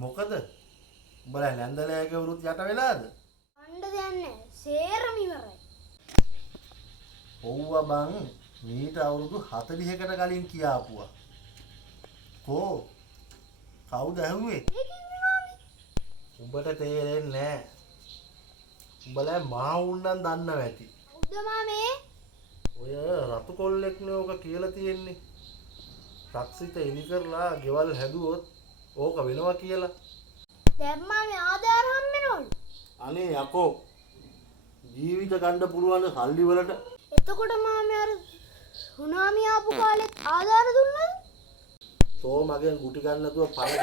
මොකද උඹලා නැන්දලෑගේ වරුත් යට වෙලාද? අඬ දෙන්නේ සේරම ඉවරයි. ඔව්වා බං මීට අවුරුදු 40කට කලින් කියාපුවා. කෝ කවුද ඇහුවේ? උඹට තේරෙන්නේ නැහැ. උඹලා මා වුණනම් දන්නව ඇති. කවුද මාමේ? ඔය රතු කොල්ලෙක්නේ ඕක කියලා තියෙන්නේ. ටැක්සිත එලි කරලා ගෙවල් හැදුවොත් ඕක වෙනවා කියලා. දැන් මාමේ ආධාර හම්බෙනවලු. අනේ යකෝ ජීවිත ගන්න පුළුවන් සල්ලි වලට. එතකොට මාමේ අර සුනාමි ආපු කාලෙත් ආධාර දුන්නද? තෝ මගෙන් ගුටි ගන්න නැතුව පණ